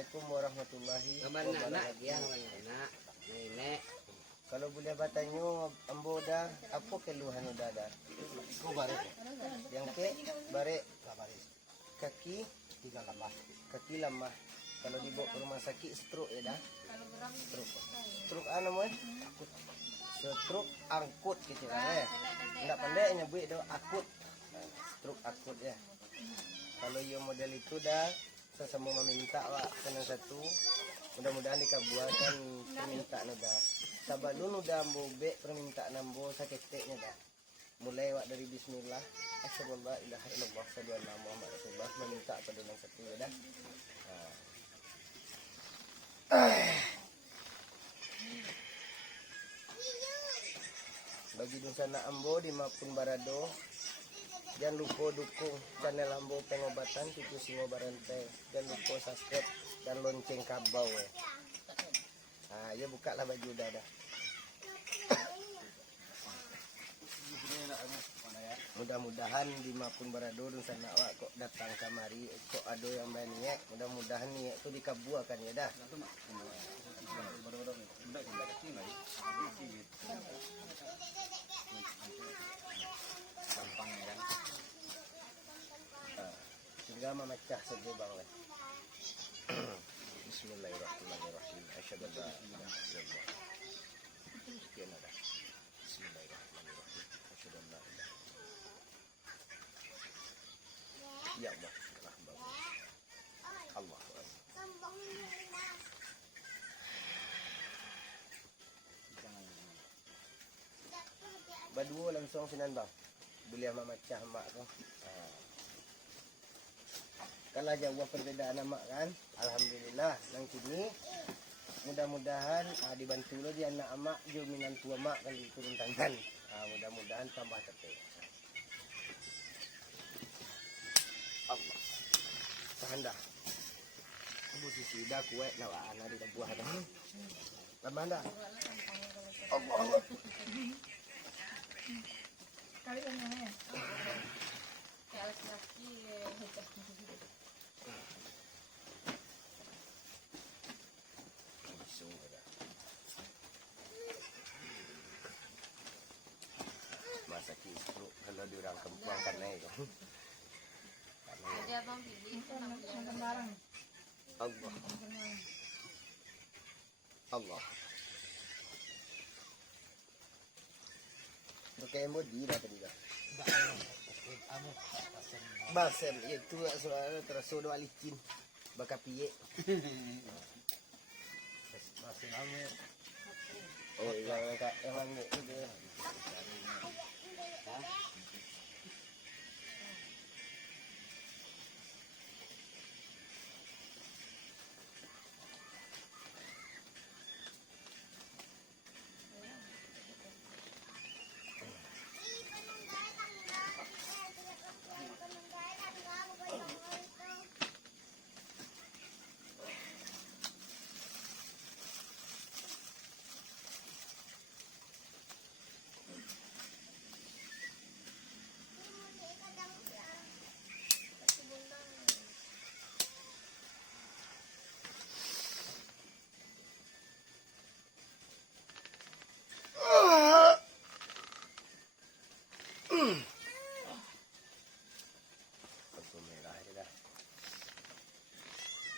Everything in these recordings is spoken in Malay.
Assalamualaikum warahmatullahi wabarakatuh. Nenek. Kalau boleh bertanya, ambo dah apa keluhan udah ada? Ko bare. Yang ke bare kaki kaki lemah. Kalau dibawa ke rumah sakit stroke ya dah. Stroke apa namanya? Stroke angkut gitu kan. Enggak pandai nyebut itu akut. Stroke akut ya. Kalau yang model itu dah sesama meminta wak senang satu. Mudah-mudahan dikabulkan permintaan dah. Sabar dulu dah mbobek permintaan ambo saketeknya dah. Mulai wak dari bismillah. Asyhadu an la ilaha illallah wa asyhadu anna muhammadar rasulullah meminta pada yang satu ya dah. Bagi dosana ambo di Mapun Barado, jangan lupa dukung channel ambo pengobatan Tipu Singo Barantai. Jangan lupa subscribe dan lonceng kabau ya. Ya buka lah baju dah. Mudah-mudahan di Mapun Barado dan sana awak kok datang kamari kok ada yang banyak. Mudah-mudahan niat tu dikabulkan ya dah. Tinggal memecah saja bang. Bismillahirrahmanirrahim. Asyhadu an la ilaha illallah. Sekian dah. Bismillahirrahmanirrahim. Asyhadu an la ilaha. Ya Allah, Allah. Berdua langsung sinan bang. Boleh memecah mak tu. Kalau jauh perbedaan mak kan, alhamdulillah nang sini mudah-mudahan dibantu lo di anak mak jaminan tua mak kali turun tangan. Mudah-mudahan tambah tepi. Allah. Tahan dah. Posisi dah kuat nak anak di buah dah. Tambah dah. Allah. Kali kan ya. Ya laki-laki hijab. Masa kisru kalau diorang kempuang karena itu. Jadi abang pilih barang. Allah. Allah. Pakai emoji dah tadi dah. Basem itu soal terasa doa licin. Baka piye. Basem ame. Oh iya kak, emang itu.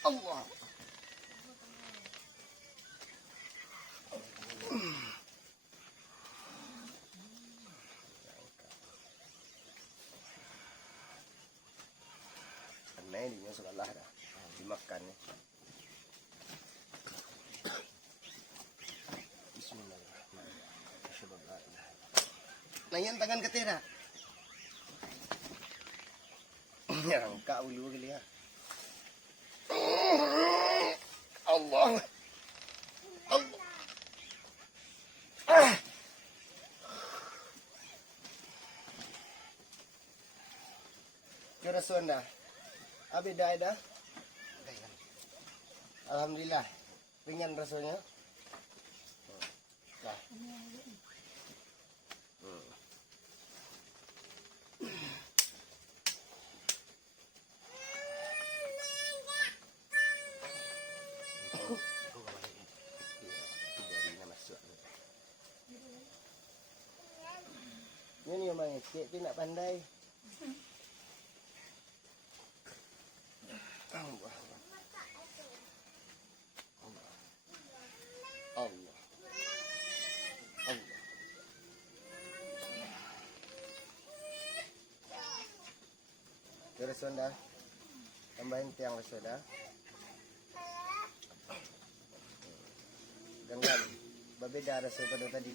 Allah. Karena ini sekolah dah dimakan. Bismillahirrahmanirrahim. Layan tangan ke tera. Yang kau ulu kali ya. Allah. Allah. Kira suanda. Abi dah dah. Alhamdulillah. Ringan rasanya. Dah. Cik tu nak pandai. Allah. Allah. Allah. Itu reson dah. Tambahin tiang reson dah. Ganggan. Berbeza rasa pada tadi.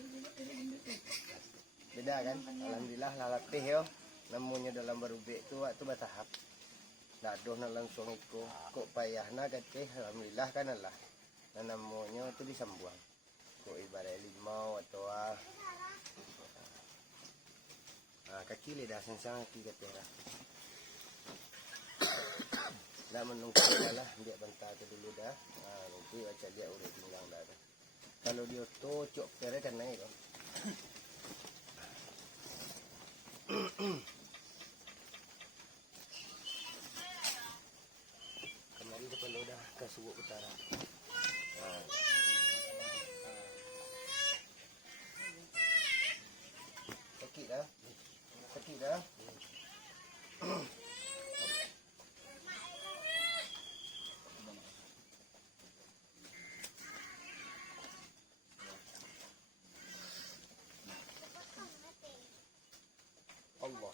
Beda kan? Alhamdulillah lah latih yo. Namunnya dalam berubik tu waktu bertahap. Dadoh nak langsung ikut. Kok payah nak kata alhamdulillah kan Allah. Dan namunnya tu disambuang. Kok ibarat limau atau kaki lidah sensang kaki kata lah. Nak menunggu lah dia bantal tu dulu dah. Nanti baca dia urut pinggang dah. Kalau dia tocok kira kan naik tu. Kemari depan lo dah ke subuk utara. Sakit dah. Sakit dah. Allah.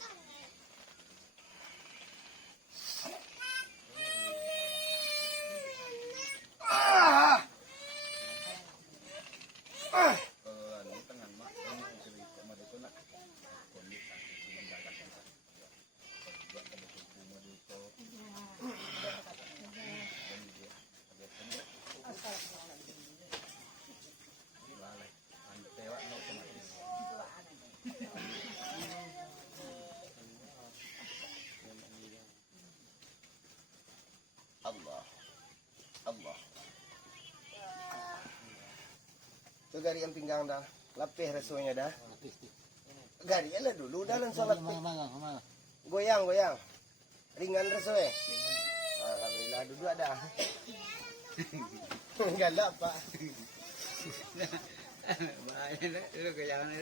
Allah. Allah. Tu gari yang pinggang dah. Lapih rasanya dah. Gari lah dulu dah langsung lapih. Goyang, goyang. Ringan rasanya. Alhamdulillah duduk ada. Galak pak.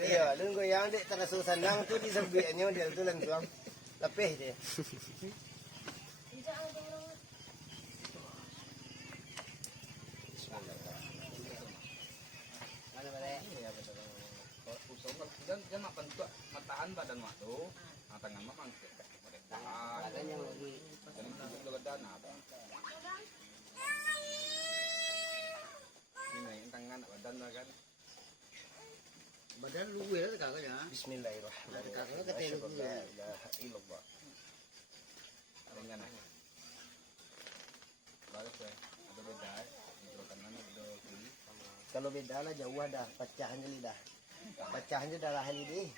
Iya, lu goyang dek terasa senang tu di sebiaknya dia tu langsung lapih dia. Jangan makan tuh mataan badan waktu, tangan makan badan yang lagi. Jangan juga dana apa. Ini tangan badan kan. Badan lu ya kakaknya. Bismillahirrahmanirrahim. Kakaknya kata lu. La ilaha illallah. Ringan aja. Bagus ya. Ada beda. Itu kanan itu kiri. Kalau beda lah jauh dah, pecahnya lidah. Pecahnya darah ini.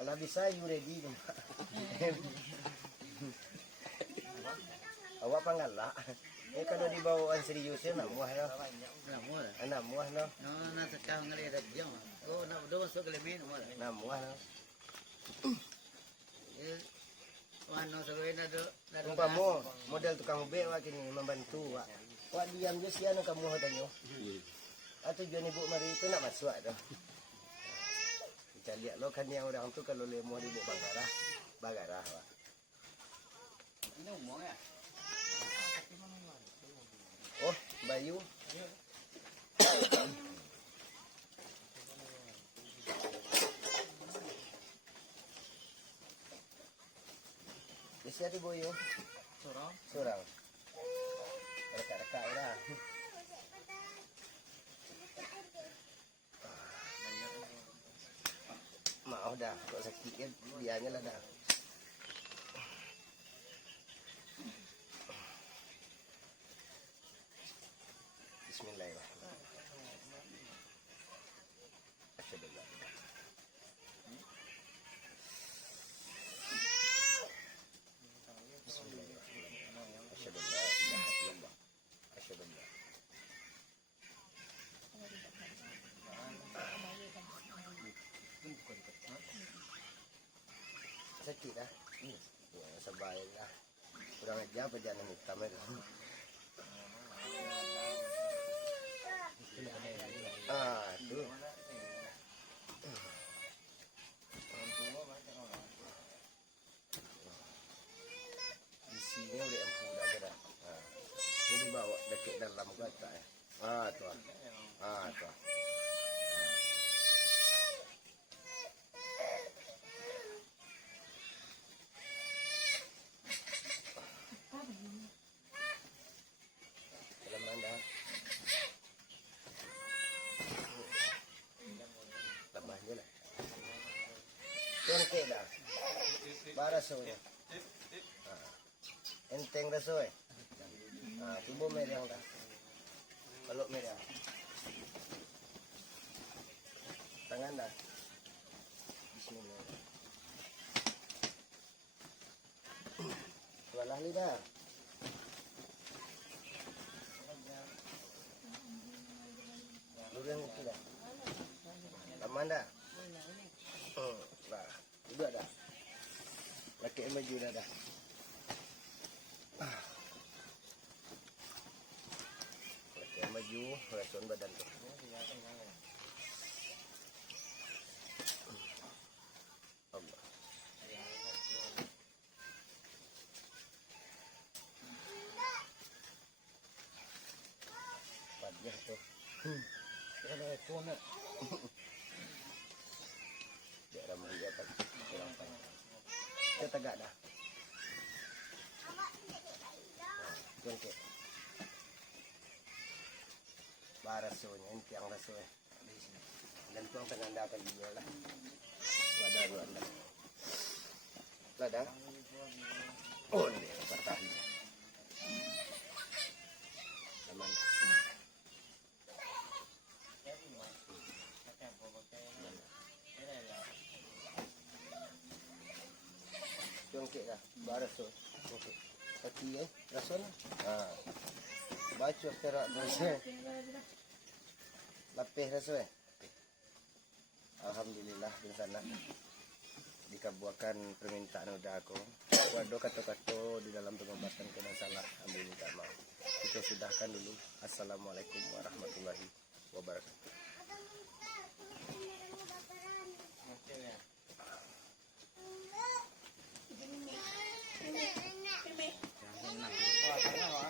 Kalau bisa you ready. Awak panggala. Kalau dibawaan seriusnya nak muah no. Nak muah no. No, nak sekarang ngali dah jam. Oh, nak dua masuk ke lemin mo. Nak muah no. Wano saluin na do. Umpama model tukang ubek wak kini membantu wak. Wak diam je sia nak kamu hatanyo. Atau jual ibu mari itu nak masuk tu. Kita lihat lo kan yang orang tu kalau lemo di Bagarah, Bagarah wak. Ini umur ya. Oh, Bayu. Siapa tu boyo? Sorang. Rekat-rekat dah. Maaf dah, kalau sakit kan biarnya lah dah. Bismillahirrahmanirrahim. Asyhadu an la ilaha Asyhadu an la ilaha illallah. Asyhadu an la. Sakit dah. Ya, sabar dah. Kurang ajar perjalanan hitam itu. Ah, tu. Isinya udah empuk dah kena. Ini bawa dekat dalam kata ya. Tu. Tu. Dalam mana? Tambahnya lah. Tengke dah. Barasonya. Enteng dah soy. Tubuh merah dah. Peluk merah. Tangan dah. Bismillah. Walah lidah. Lurang itu dah. Taman dah. Nah, udah dah. Pakai baju dah. Pakai baju, rasun badan tu. Allah. Pajah tu. Kalau itu nak Dia ramai dia tak. Kita tegak dah. Tengke. Barasonya, yang rasonya. Dan tuang tengah dapat juga lah. Wadah lu anda. Lah dah. Oh ni, bertahan. Aman. Tengke dah. Barasonya. Okey. Kaki rasul. Baca perak rasul. Lapis rasul. Alhamdulillah di sana dikabulkan permintaan udah aku. Waduh kata-kata di dalam pengobatan kena salah, ambil minta maaf. Kita sudahkan dulu. Assalamualaikum warahmatullahi wabarakatuh. senang.